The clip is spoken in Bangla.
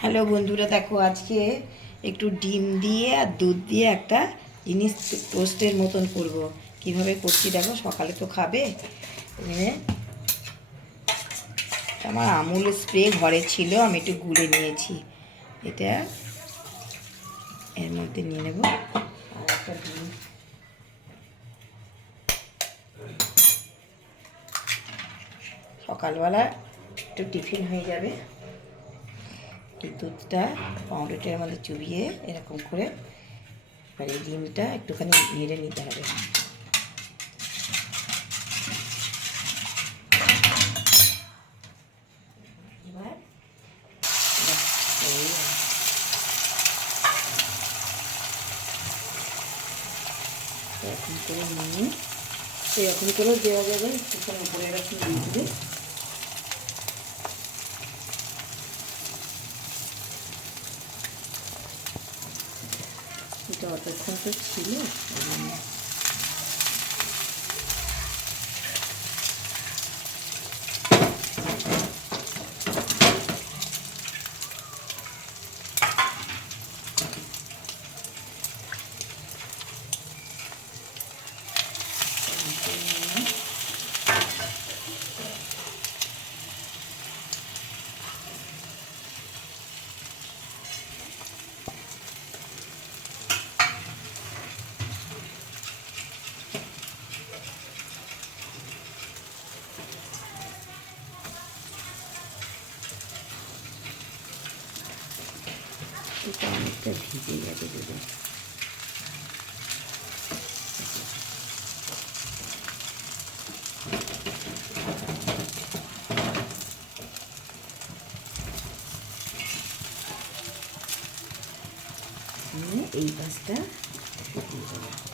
হ্যালো বন্ধুরা, দেখো আজকে একটু ডিম দিয়ে আর দুধ দিয়ে একটা জিনিস টোস্টের মতন করব। কীভাবে করছি দেখো, সকালে তো খাবে। আমার আমুল স্প্রে ঘরে ছিল, আমি একটু গুলে নিয়েছি। এটা এর মধ্যে নিয়ে নেব। সকালবেলা একটু টিফিন হয়ে যাবে। দুধটা, পাউরুটির মধ্যে চুবিয়ে এরকম করে এই ডিমটা একটুখানি নেড়ে নিতে হবে। এরকম করে নিয়ে, এরকম করেও দেওয়া যাবে, একটুখানি উপরে এরকম দিয়ে অতক্ষণ তো ছিল এটা অনেকটা ভিজে যাবে দেবে এই পাশটা দিয়ে দেবো